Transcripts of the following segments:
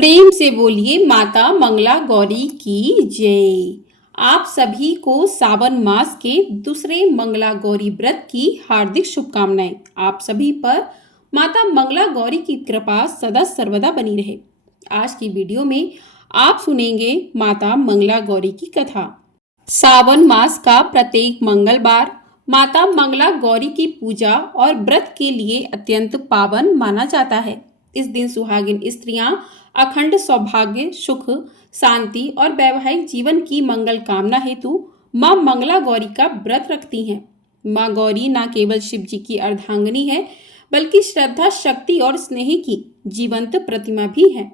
प्रेम से बोलिए माता मंगला गौरी की जय। आप सभी को सावन मास के दूसरे मंगला गौरी व्रत की हार्दिक शुभकामनाएं। आप सभी पर माता मंगला गौरी की कृपा सदा सर्वदा बनी रहे। आज की वीडियो में आप सुनेंगे माता मंगला गौरी की कथा। सावन मास का प्रत्येक मंगलवार माता मंगला गौरी की पूजा और व्रत के लिए अत्यंत पावन माना जाता है। इस दिन सुहागिन स्त्रियां अखंड सौभाग्य, सुख, शांति और वैवाहिक जीवन की मंगल कामना हेतु मां मंगला गौरी का व्रत रखती हैं। मां गौरी न केवल शिव जी की अर्धांगिनी है, बल्कि श्रद्धा, शक्ति और स्नेह की जीवंत प्रतिमा भी है।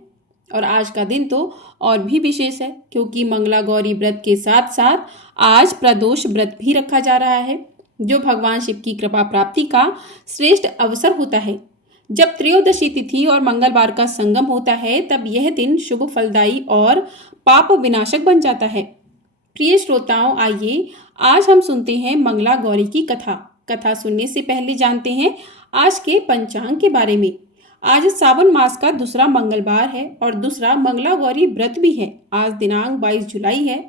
और आज का दिन तो और भी विशेष है, क्योंकि मंगला गौरी व्रत के साथ साथ आज प्रदोष व्रत भी रखा जा रहा है, जो भगवान शिव की कृपा प्राप्ति का श्रेष्ठ अवसर होता है। जब त्रयोदशी तिथि और मंगलवार का संगम होता है, तब यह दिन शुभ, फलदायी और पाप विनाशक बन जाता है। प्रिय श्रोताओं, आइए आज हम सुनते हैं मंगला गौरी की कथा। कथा सुनने से पहले जानते हैं आज के पंचांग के बारे में। आज सावन मास का दूसरा मंगलवार है और दूसरा मंगला गौरी व्रत भी है। आज दिनांक 22 जुलाई है।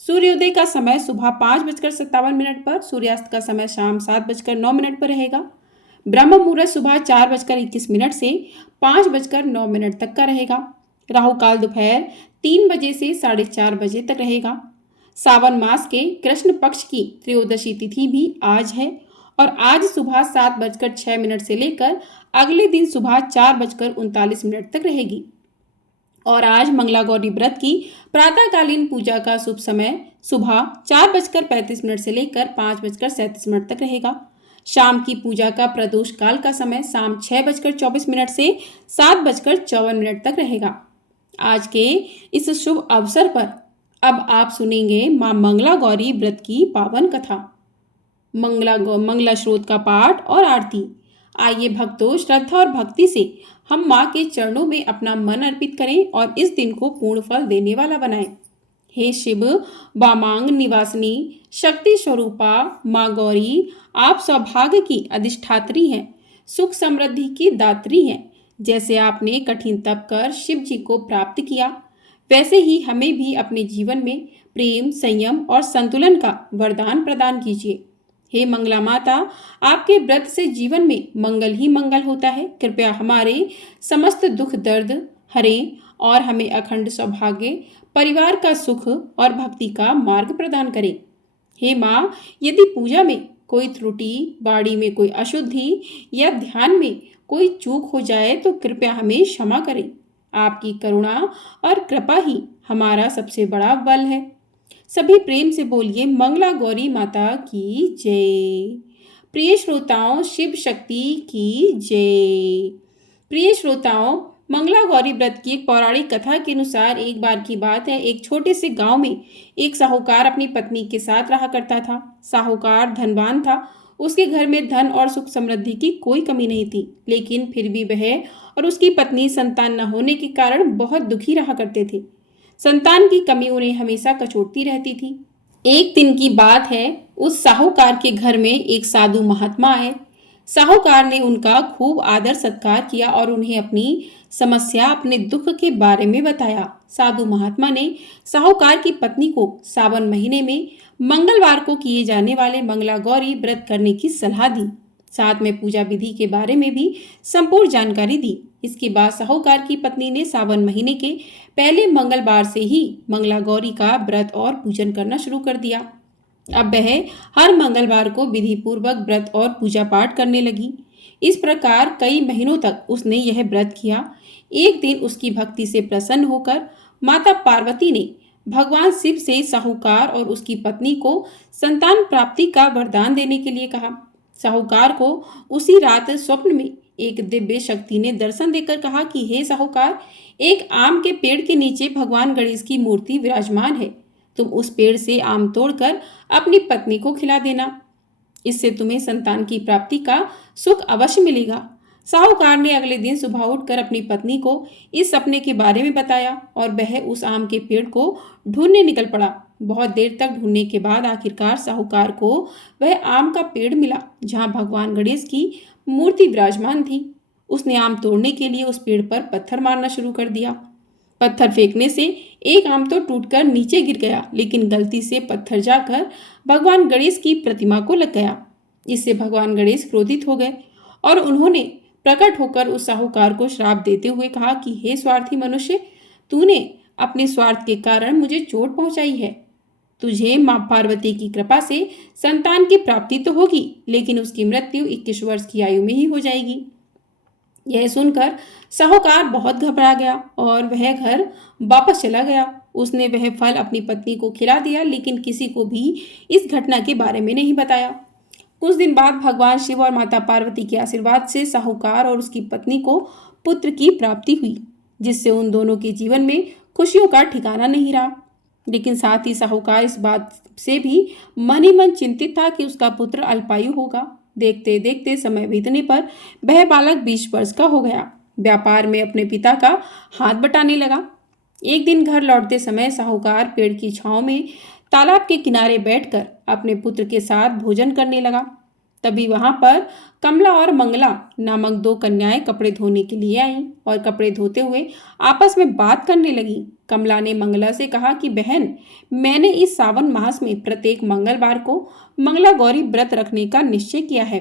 सूर्योदय का समय सुबह 5:57 पर, सूर्यास्त का समय शाम 7:09 पर रहेगा। ब्रह्म मुहूर्त सुबह 4:21 से 5:09 तक का रहेगा। राहु काल दोपहर 3 बजे से 4:30 बजे तक रहेगा। सावन मास के कृष्ण पक्ष की त्रयोदशी तिथि भी आज है और आज सुबह 7:06 से लेकर अगले दिन सुबह 4:39 तक रहेगी। और आज मंगला गौरी व्रत की प्रातःकालीन पूजा का शुभ समय सुबह 4:35 से लेकर 5:37 तक रहेगा। शाम की पूजा का प्रदोष काल का समय शाम 6:24 से 7:54 तक रहेगा। आज के इस शुभ अवसर पर अब आप सुनेंगे मां मंगला गौरी व्रत की पावन कथा, मंगला श्रोत का पाठ और आरती। आइए भक्तों, श्रद्धा और भक्ति से हम मां के चरणों में अपना मन अर्पित करें और इस दिन को पूर्ण फल देने वाला बनाएं। हे शिव वामांग निवासिनी शक्ति स्वरूपा मां गौरी, आप सौभाग्य की अधिष्ठात्री हैं, सुख समृद्धि की दात्री हैं। जैसे आपने कठिन तप कर शिव जी को प्राप्त किया, वैसे ही हमें भी अपने जीवन में प्रेम, संयम और संतुलन का वरदान प्रदान कीजिए। हे मंगला माता, आपके व्रत से जीवन में मंगल ही मंगल होता है। कृपया हमारे समस्त दुख दर्द हरें और हमें अखंड सौभाग्य, परिवार का सुख और भक्ति का मार्ग प्रदान करें। हे माँ, यदि पूजा में कोई त्रुटि, वाणी में कोई अशुद्धि या ध्यान में कोई चूक हो जाए तो कृपया हमें क्षमा करें। आपकी करुणा और कृपा ही हमारा सबसे बड़ा बल है। सभी प्रेम से बोलिए मंगला गौरी माता की जय। प्रिय श्रोताओं, शिव शक्ति की जय। प्रिय श्रोताओं, मंगला गौरी व्रत की एक पौराणिक कथा के अनुसार एक बार की बात है, एक छोटे से गांव में एक साहूकार अपनी पत्नी के साथ रहा करता था। साहूकार धनवान था, उसके घर में धन और सुख समृद्धि की कोई कमी नहीं थी, लेकिन फिर भी वह और उसकी पत्नी संतान न होने के कारण बहुत दुखी रहा करते थे। संतान की कमी उन्हें हमेशा कचोटती रहती थी। एक दिन की बात है, उस साहूकार के घर में एक साधु महात्मा आए। साहूकार ने उनका खूब आदर सत्कार किया और उन्हें अपनी समस्या, अपने दुख के बारे में बताया। साधु महात्मा ने साहूकार की पत्नी को सावन महीने में मंगलवार को किए जाने वाले मंगला गौरी व्रत करने की सलाह दी। साथ में पूजा विधि के बारे में भी संपूर्ण जानकारी दी। इसके बाद साहूकार की पत्नी ने सावन महीने के पहले मंगलवार से ही मंगला गौरी का व्रत और पूजन करना शुरू कर दिया। अब वह हर मंगलवार को विधि पूर्वक व्रत और पूजा पाठ करने लगी। इस प्रकार कई महीनों तक उसने यह व्रत किया। एक दिन उसकी भक्ति से प्रसन्न होकर माता पार्वती ने भगवान शिव से साहूकार और उसकी पत्नी को संतान प्राप्ति का वरदान देने के लिए कहा। साहूकार को उसी रात स्वप्न में एक दिव्य शक्ति ने दर्शन देकर कहा कि हे साहूकार, एक आम के पेड़ के नीचे भगवान गणेश की मूर्ति विराजमान है। तुम उस पेड़ से आम तोड़कर अपनी पत्नी को खिला देना, इससे तुम्हें संतान की प्राप्ति का सुख अवश्य मिलेगा। साहूकार ने अगले दिन सुबह उठकर अपनी पत्नी को इस सपने के बारे में बताया और वह उस आम के पेड़ को ढूंढने निकल पड़ा। बहुत देर तक ढूंढने के बाद आखिरकार साहूकार को वह आम का पेड़ मिला, जहां भगवान गणेश की मूर्ति विराजमान थी। उसने आम तोड़ने के लिए उस पेड़ पर पत्थर मारना शुरू कर दिया। पत्थर फेंकने से एक आम तो टूटकर नीचे गिर गया, लेकिन गलती से पत्थर जाकर भगवान गणेश की प्रतिमा को लग गया। इससे भगवान गणेश क्रोधित हो गए और उन्होंने प्रकट होकर उस साहूकार को श्राप देते हुए कहा कि हे स्वार्थी मनुष्य, तूने अपने स्वार्थ के कारण मुझे चोट पहुंचाई है। तुझे मां पार्वती की कृपा से संतान की प्राप्ति तो होगी, लेकिन उसकी मृत्यु 21 वर्ष की आयु में ही हो जाएगी। यह सुनकर साहूकार बहुत घबरा गया और वह घर वापस चला गया। उसने वह फल अपनी पत्नी को खिला दिया, लेकिन किसी को भी इस घटना के बारे में नहीं बताया। कुछ दिन बाद भगवान शिव और माता पार्वती के आशीर्वाद से साहूकार और उसकी पत्नी को पुत्र की प्राप्ति हुई, जिससे उन दोनों के जीवन में खुशियों का ठिकाना नहीं रहा। लेकिन साथ ही साहूकार इस बात से भी मन ही मन चिंतित था कि उसका पुत्र अल्पायु होगा। देखते देखते समय बीतने पर वह बालक 20 वर्ष का हो गया। व्यापार में अपने पिता का हाथ बटाने लगा। एक दिन घर लौटते समय साहूकार पेड़ की छांव में तालाब के किनारे बैठकर अपने पुत्र के साथ भोजन करने लगा। तभी वहां पर कमला और मंगला नामक 2 कन्याएं कपड़े धोने के लिए आईं और कपड़े धोते हुए आपस में बात करने लगी। कमला ने मंगला से कहा कि बहन, मैंने इस सावन मास में प्रत्येक मंगलवार को मंगला गौरी व्रत रखने का निश्चय किया है।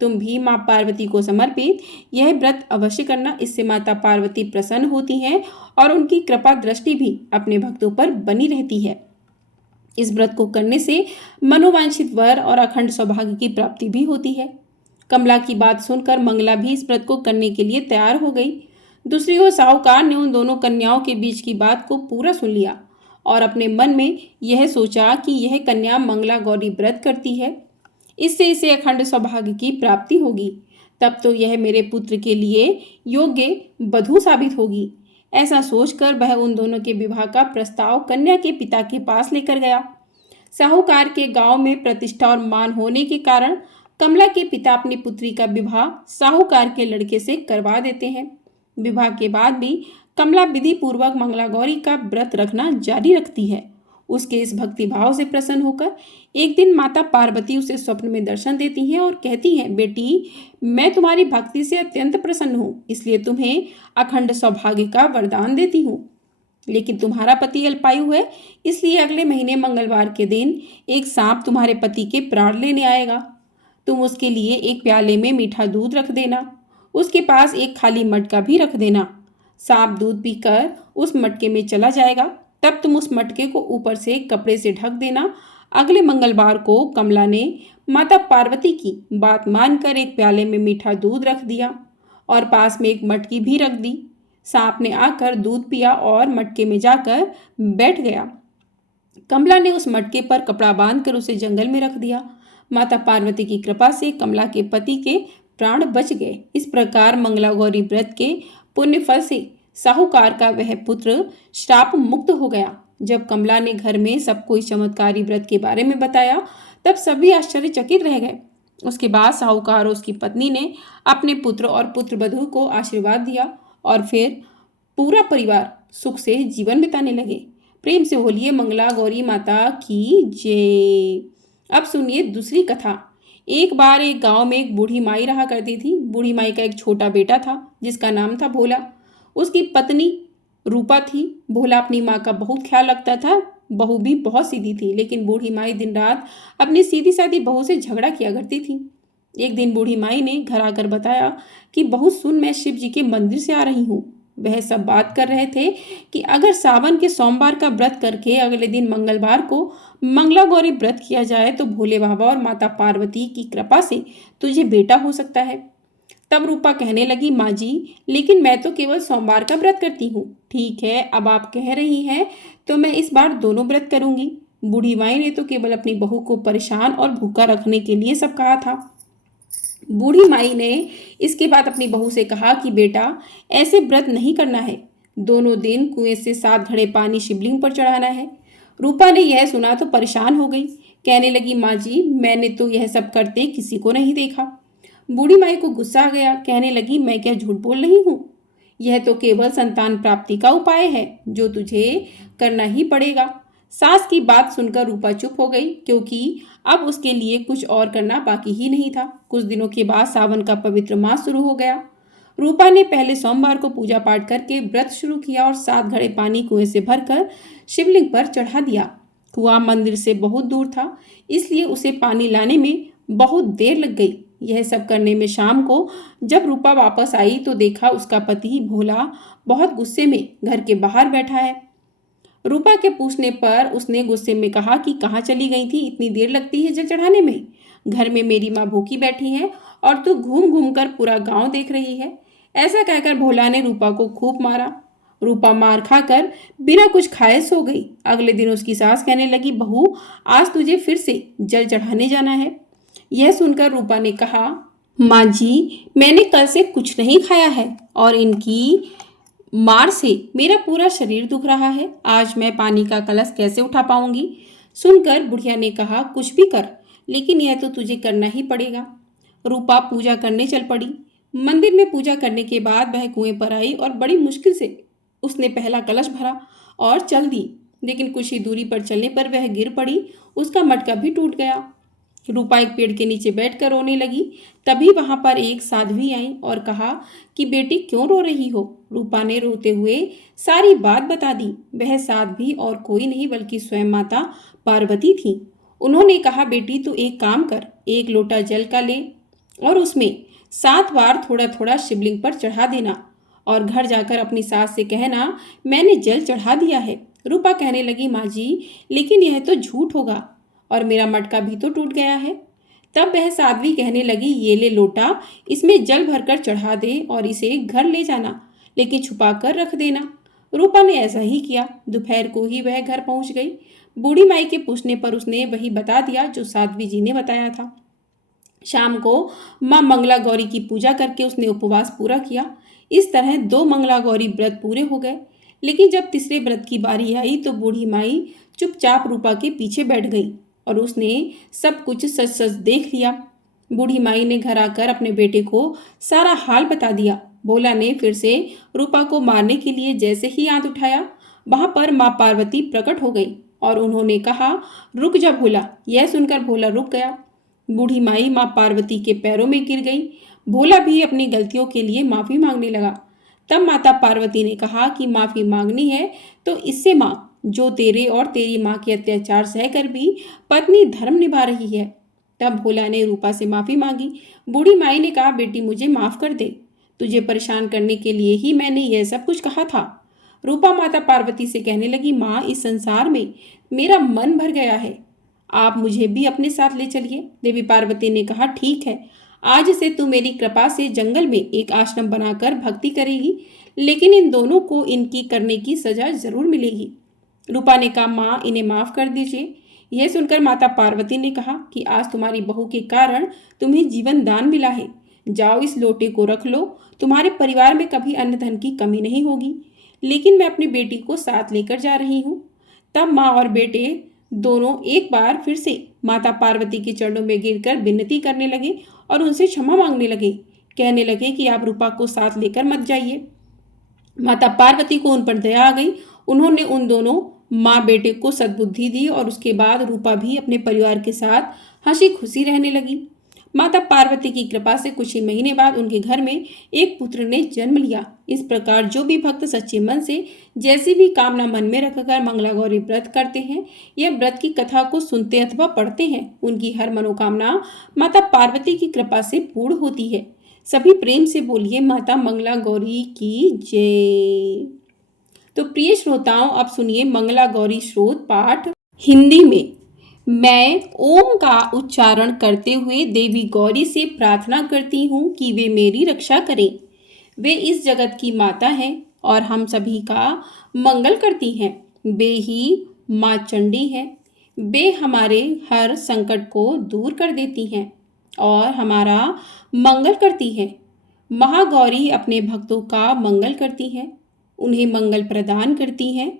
तुम भी माँ पार्वती को समर्पित यह व्रत अवश्य करना। इससे माता पार्वती प्रसन्न होती हैं और उनकी कृपा दृष्टि भी अपने भक्तों पर बनी रहती है। इस व्रत को करने से मनोवांछित वर और अखंड सौभाग्य की प्राप्ति भी होती है। कमला की बात सुनकर मंगला भी इस व्रत को करने के लिए तैयार हो गई। दूसरी ओर साहूकार ने उन दोनों कन्याओं के बीच की बात को पूरा सुन लिया और अपने मन में यह सोचा कि यह कन्या मंगला गौरी व्रत करती है, इससे इसे अखंड सौभाग्य की प्राप्ति होगी। तब तो यह मेरे पुत्र के लिए योग्य वधू साबित होगी। ऐसा सोचकर वह उन दोनों के विवाह का प्रस्ताव कन्या के पिता के पास लेकर गया। साहूकार के गांव में प्रतिष्ठा और मान होने के कारण कमला के पिता अपनी पुत्री का विवाह साहूकार के लड़के से करवा देते हैं। विवाह के बाद भी कमला विधि पूर्वक मंगला गौरी का व्रत रखना जारी रखती है। उसके इस भक्ति भाव से प्रसन्न होकर एक दिन माता पार्वती उसे स्वप्न में दर्शन देती हैं और कहती हैं, बेटी, मैं तुम्हारी भक्ति से अत्यंत प्रसन्न हूँ, इसलिए तुम्हें अखंड सौभाग्य का वरदान देती हूँ। लेकिन तुम्हारा पति अल्पायु है, इसलिए अगले महीने मंगलवार के दिन एक सांप तुम्हारे पति के प्राण लेने आएगा। तुम उसके लिए एक प्याले में मीठा दूध रख देना। उसके पास एक खाली मटका भी रख देना। सांप दूध पीकर उस मटके में चला जाएगा, तब तुम उस मटके को ऊपर से कपड़े से ढक देना। अगले मंगलवार को कमला ने माता पार्वती की बात मानकर एक प्याले में मीठा दूध रख दिया और पास में एक मटकी भी रख दी। सांप ने आकर दूध पिया और मटके में जाकर बैठ गया। कमला ने उस मटके पर कपड़ा बांधकर उसे जंगल में रख दिया। माता पार्वती की कृपा से कमला के पति के प्राण बच गए। इस प्रकार मंगला गौरी व्रत के पुण्य फल से साहूकार का वह पुत्र श्राप मुक्त हो गया। जब कमला ने घर में सबको इस चमत्कारी व्रत के बारे में बताया, तब सभी आश्चर्यचकित रह गए। उसके बाद साहूकार और उसकी पत्नी ने अपने पुत्र और पुत्रवधू को आशीर्वाद दिया और फिर पूरा परिवार सुख से जीवन बिताने लगे। प्रेम से बोलिए मंगला गौरी माता की जय। अब सुनिए दूसरी कथा। एक बार एक गांव में एक बूढ़ी माई रहा करती थी। बूढ़ी माई का एक छोटा बेटा था जिसका नाम था भोला। उसकी पत्नी रूपा थी। भोला अपनी माँ का बहुत ख्याल रखता था। बहू भी बहुत सीधी थी, लेकिन बूढ़ी माई दिन रात अपनी सीधी सादी बहू से झगड़ा किया करती थी। एक दिन बूढ़ी माई ने घर आकर बताया कि बहू सुन, मैं शिव जी के मंदिर से आ रही हूँ। वह सब बात कर रहे थे कि अगर सावन के सोमवार का व्रत करके अगले दिन मंगलवार को मंगला गौरी व्रत किया जाए तो भोले बाबा और माता पार्वती की कृपा से तुझे बेटा हो सकता है। तब रूपा कहने लगी, माँ जी, लेकिन मैं तो केवल सोमवार का व्रत करती हूँ। ठीक है, अब आप कह रही हैं तो मैं इस बार दोनों व्रत करूंगी। बूढ़ी माई ने तो केवल अपनी बहू को परेशान और भूखा रखने के लिए सब कहा था। बूढ़ी माई ने इसके बाद अपनी बहू से कहा कि बेटा, ऐसे व्रत नहीं करना है। दोनों दिन कुएं से 7 घड़े पानी शिवलिंग पर चढ़ाना है। रूपा ने यह सुना तो परेशान हो गई। कहने लगी, माँ जी, मैंने तो यह सब करते किसी को नहीं देखा। बूढ़ी माई को गुस्सा आ गया। कहने लगी, मैं क्या झूठ बोल रही हूँ? यह तो केवल संतान प्राप्ति का उपाय है जो तुझे करना ही पड़ेगा। सास की बात सुनकर रूपा चुप हो गई, क्योंकि अब उसके लिए कुछ और करना बाकी ही नहीं था। कुछ दिनों के बाद सावन का पवित्र मास शुरू हो गया। रूपा ने पहले सोमवार को पूजा पाठ करके व्रत शुरू किया और 7 घड़े पानी कुएं से भरकर शिवलिंग पर चढ़ा दिया। कुआं मंदिर से बहुत दूर था, इसलिए उसे पानी लाने में बहुत देर लग गई। यह सब करने में शाम को जब रूपा वापस आई तो देखा उसका पति भोला बहुत गुस्से में घर के बाहर बैठा है। रूपा के पूछने पर उसने गुस्से में कहा कि कहाँ चली गई थी, इतनी देर लगती है जल चढ़ाने में। घर में मेरी माँ भूखी बैठी है और तू घूम घूम कर पूरा गांव देख रही है। ऐसा कहकर भोला ने रूपा को खूब मारा। रूपा मार खाकर बिना कुछ खाए सो गई। अगले दिन उसकी सास कहने लगी, बहू आज तुझे फिर से जल चढ़ाने जाना है। यह सुनकर रूपा ने कहा, माँ जी मैंने कल से कुछ नहीं खाया है और इनकी मार से मेरा पूरा शरीर दुख रहा है। आज मैं पानी का कलश कैसे उठा पाऊंगी। सुनकर बुढ़िया ने कहा, कुछ भी कर, लेकिन यह तो तुझे करना ही पड़ेगा। रूपा पूजा करने चल पड़ी। मंदिर में पूजा करने के बाद वह कुएं पर आई और बड़ी मुश्किल से उसने पहला कलश भरा और चल दी, लेकिन कुछ ही दूरी पर चलने पर वह गिर पड़ी। उसका मटका भी टूट गया। रूपा एक पेड़ के नीचे बैठकर रोने लगी। तभी वहां पर एक साध्वी आई और कहा कि बेटी क्यों रो रही हो। रूपा ने रोते हुए सारी बात बता दी। वह साध्वी और कोई नहीं बल्कि स्वयं माता पार्वती थी। उन्होंने कहा, बेटी तू एक काम कर, एक लोटा जल का ले और उसमें 7 बार थोड़ा थोड़ा शिवलिंग पर चढ़ा देना और घर जाकर अपनी सास से कहना मैंने जल चढ़ा दिया है। रूपा कहने लगी, माँ जी लेकिन यह तो झूठ होगा और मेरा मटका भी तो टूट गया है। तब वह साध्वी कहने लगी, ये ले लोटा, इसमें जल भरकर चढ़ा दे और इसे घर ले जाना, लेकिन छुपा कर रख देना। रूपा ने ऐसा ही किया। दोपहर को ही वह घर पहुंच गई। बूढ़ी माई के पूछने पर उसने वही बता दिया जो साध्वी जी ने बताया था। शाम को माँ मंगला गौरी की पूजा करके उसने उपवास पूरा किया। इस तरह 2 मंगला गौरी व्रत पूरे हो गए। लेकिन जब तीसरे व्रत की बारी आई तो बूढ़ी माई चुपचाप रूपा के पीछे बैठ गई और उसने सब कुछ सच सच देख लिया। बूढ़ी माई ने घर आकर अपने बेटे को सारा हाल बता दिया। भोला ने फिर से रूपा को मारने के लिए जैसे ही हाथ उठाया, वहां पर माँ पार्वती प्रकट हो गई और उन्होंने कहा, रुक जा भोला। यह सुनकर भोला रुक गया। बूढ़ी माई माँ पार्वती के पैरों में गिर गई। भोला भी अपनी गलतियों के लिए माफी मांगने लगा। तब माता पार्वती ने कहा कि माफी मांगनी है तो इससे माँ जो तेरे और तेरी माँ के अत्याचार सहकर भी पत्नी धर्म निभा रही है। तब भोला ने रूपा से माफी मांगी। बूढ़ी माई ने कहा, बेटी मुझे माफ कर दे, तुझे परेशान करने के लिए ही मैंने यह सब कुछ कहा था। रूपा माता पार्वती से कहने लगी, माँ इस संसार में मेरा मन भर गया है, आप मुझे भी अपने साथ ले चलिए। देवी पार्वती ने कहा, ठीक है, आज से तू मेरी कृपा से जंगल में एक आश्रम बनाकर भक्ति करेगी, लेकिन इन दोनों को इनकी करने की सजा जरूर मिलेगी। रूपा ने कहा, माँ इन्हें माफ कर दीजिए। यह सुनकर माता पार्वती ने कहा कि आज तुम्हारी बहू के कारण तुम्हें जीवन दान मिला है। जाओ इस लोटे को रख लो, तुम्हारे परिवार में कभी अन्न धन की कमी नहीं होगी। लेकिन मैं अपनी बेटी को साथ लेकर जा रही हूँ। तब माँ और बेटे दोनों एक बार फिर से माता पार्वती के चरणों में गिरकर विनती करने लगे और उनसे क्षमा मांगने लगे। कहने लगे कि आप रूपा को साथ लेकर मत जाइए। माता पार्वती को उन पर दया आ गई। उन्होंने उन दोनों माँ बेटे को सद्बुद्धि दी और उसके बाद रूपा भी अपने परिवार के साथ हंसी खुशी रहने लगी। माता पार्वती की कृपा से कुछ ही महीने बाद उनके घर में एक पुत्र ने जन्म लिया। इस प्रकार जो भी भक्त सच्चे मन से जैसी भी कामना मन में रखकर मंगला गौरी व्रत करते हैं या व्रत की कथा को सुनते अथवा पढ़ते हैं, उनकी हर मनोकामना माता पार्वती की कृपा से पूर्ण होती है। सभी प्रेम से बोलिए, माता मंगला गौरी की जय। तो प्रिय श्रोताओं, अब सुनिए मंगला गौरी स्रोत पाठ हिंदी में। मैं ओम का उच्चारण करते हुए देवी गौरी से प्रार्थना करती हूँ कि वे मेरी रक्षा करें। वे इस जगत की माता हैं और हम सभी का मंगल करती हैं। वे ही माँ चंडी हैं। वे हमारे हर संकट को दूर कर देती हैं और हमारा मंगल करती हैं। महागौरी अपने भक्तों का मंगल करती हैं, उन्हें मंगल प्रदान करती हैं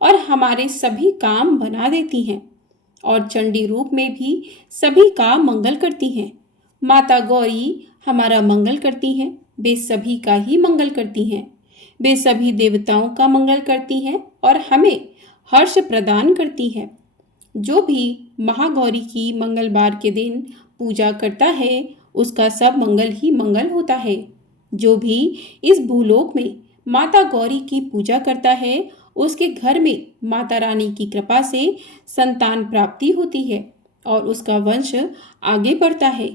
और हमारे सभी काम बना देती हैं और चंडी रूप में भी सभी का मंगल करती हैं। माता गौरी हमारा मंगल करती हैं। वे सभी का ही मंगल करती हैं। वे सभी देवताओं का मंगल करती हैं और हमें हर्ष प्रदान करती हैं। जो भी महागौरी की मंगलवार के दिन पूजा करता है उसका सब मंगल ही मंगल होता है। जो भी इस भूलोक में माता गौरी की पूजा करता है उसके घर में माता रानी की कृपा से संतान प्राप्ति होती है और उसका वंश आगे बढ़ता है।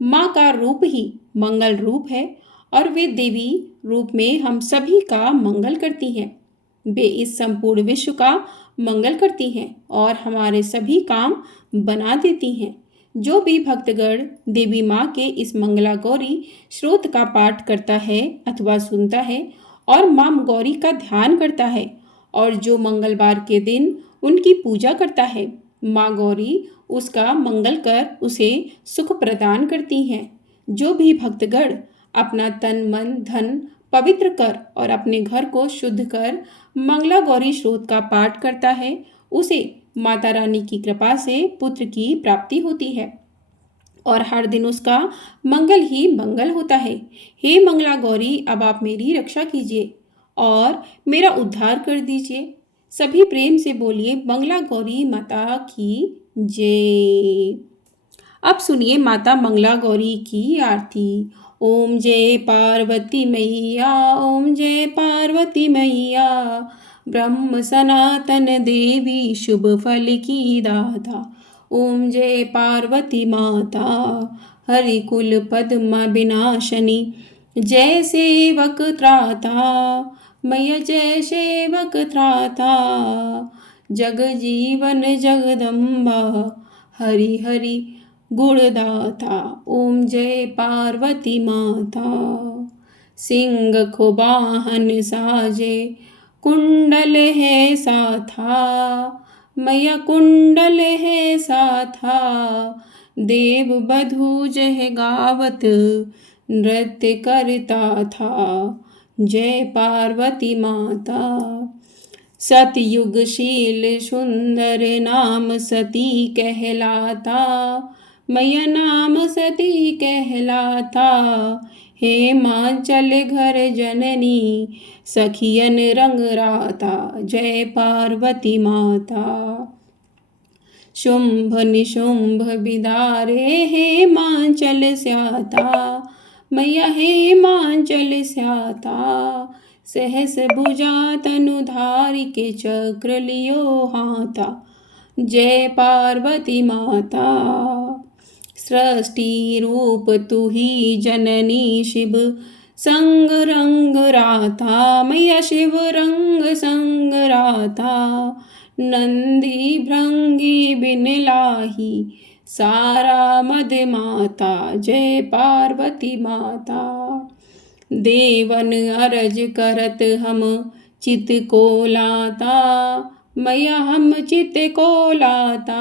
माँ का रूप ही मंगल रूप है और वे देवी रूप में हम सभी का मंगल करती हैं। वे इस संपूर्ण विश्व का मंगल करती हैं और हमारे सभी काम बना देती हैं। जो भी भक्तगण देवी माँ के इस मंगला गौरी श्रोत का पाठ करता है अथवा सुनता है और माँ गौरी का ध्यान करता है और जो मंगलवार के दिन उनकी पूजा करता है, माँ गौरी उसका मंगल कर उसे सुख प्रदान करती हैं। जो भी भक्तगण अपना तन मन धन पवित्र कर और अपने घर को शुद्ध कर मंगला गौरी श्रोत का पाठ करता है उसे माता रानी की कृपा से पुत्र की प्राप्ति होती है और हर दिन उसका मंगल ही मंगल होता है। हे मंगला गौरी, अब आप मेरी रक्षा कीजिए और मेरा उद्धार कर दीजिए। सभी प्रेम से बोलिए मंगला गौरी माता की जय। अब सुनिए माता मंगला गौरी की आरती। ओम जय पार्वती मैया, ओम जय पार्वती मैया, ब्रह्म सनातन देवी शुभ फल की दाता। ओम जय पार्वती माता, हरि कुल पद्म विनाशनी, जय सेवक त्राता मैया, जय सेवक त्राता, जग जीवन जगदम्बा, हरि हरि गुणदाता। ओम जय पार्वती माता। सिंह को वाहन साजे, कुंडल है साथा मैया, कुंडल है साथा, देव बधू जह गावत नृत्य करता था। जय पार्वती माता। सतयुगशील सुंदर नाम सती कहलाता मैया, नाम सती कहलाता। हेमांचल घर जननी सखियन रंग राता। जय पार्वती माता। शुंभ निशुंभ बिदारे हेमांचल स्याता मैया, हेमांचल स्याता। सहस भुजा तनुधारी के चक्र लियो हाथा। जय पार्वती माता। सृष्टि रूप तू ही जननी, शिव संग रंग राता मैया, शिव रंग संग राता। नंदी भृंगी बिन लाही सारा मद माता। जय पार्वती माता। देवन अरज करत हम चित को लाता मैया, हम चित को लाता।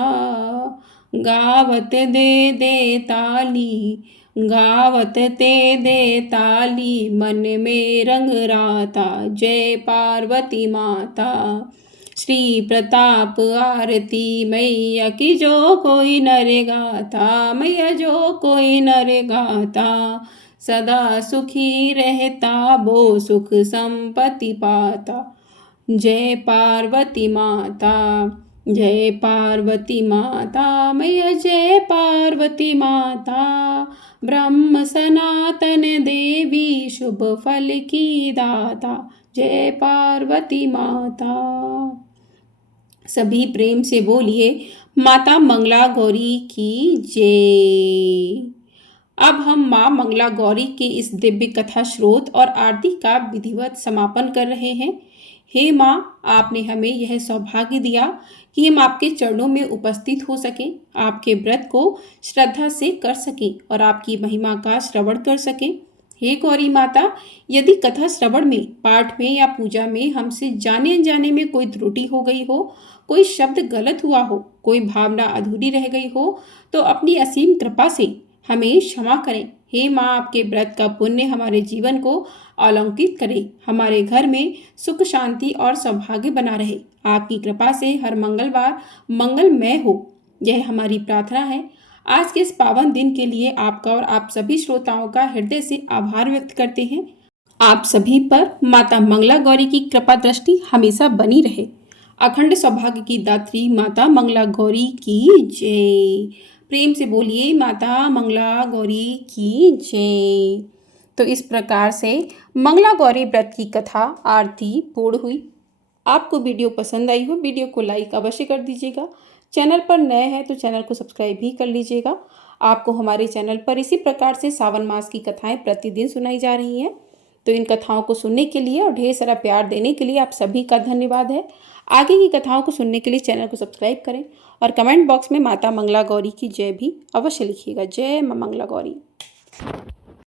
गावत दे दे ताली, गावत ते दे ताली, मन में रंग राता। जय पार्वती माता। श्री प्रताप आरती मैया की, जो कोई नर गाता मैया, जो कोई नर गाता। सदा सुखी रहता वो सुख संपत्ति पाता। जय पार्वती माता। जय पार्वती माता मैया, जय पार्वती माता। ब्रह्म सनातन देवी शुभ फल की दाता। जय पार्वती माता। सभी प्रेम से बोलिए माता मंगला गौरी की जय। अब हम माँ मंगला गौरी की इस दिव्य कथा श्रोत और आरती का विधिवत समापन कर रहे हैं। हे माँ, आपने हमें यह सौभाग्य दिया कि हम आपके चरणों में उपस्थित हो सकें, आपके व्रत को श्रद्धा से कर सकें और आपकी महिमा का श्रवण कर सकें। हे गौरी माता, यदि कथा श्रवण में, पाठ में या पूजा में हमसे जाने अनजाने में कोई त्रुटि हो गई हो, कोई शब्द गलत हुआ हो, कोई भावना अधूरी रह गई हो, तो अपनी असीम कृपा से हमें क्षमा करें। हे माँ, आपके व्रत का पुण्य हमारे जीवन को अलंकृत करे, हमारे घर में सुख शांति और सौभाग्य बना रहे। आपकी कृपा से हर मंगलवार मंगलमय हो, यह हमारी प्रार्थना है। आज के इस पावन दिन के लिए आपका और आप सभी श्रोताओं का हृदय से आभार व्यक्त करते हैं। आप सभी पर माता मंगला गौरी की कृपा दृष्टि हमेशा बनी रहे। अखंड सौभाग्य की दात्री माता मंगला गौरी की जय। प्रेम से बोलिए माता मंगला गौरी की जय। तो इस प्रकार से मंगला गौरी व्रत की कथा आरती पूर्ण हुई। आपको वीडियो पसंद आई हो, वीडियो को लाइक अवश्य कर दीजिएगा। चैनल पर नए हैं तो चैनल को सब्सक्राइब भी कर लीजिएगा। आपको हमारे चैनल पर इसी प्रकार से सावन मास की कथाएं प्रतिदिन सुनाई जा रही हैं। तो इन कथाओं को सुनने के लिए और ढेर सारा प्यार देने के लिए आप सभी का धन्यवाद है। आगे की कथाओं को सुनने के लिए चैनल को सब्सक्राइब करें और कमेंट बॉक्स में माता मंगला गौरी की जय भी अवश्य लिखिएगा। जय मां मंगला गौरी।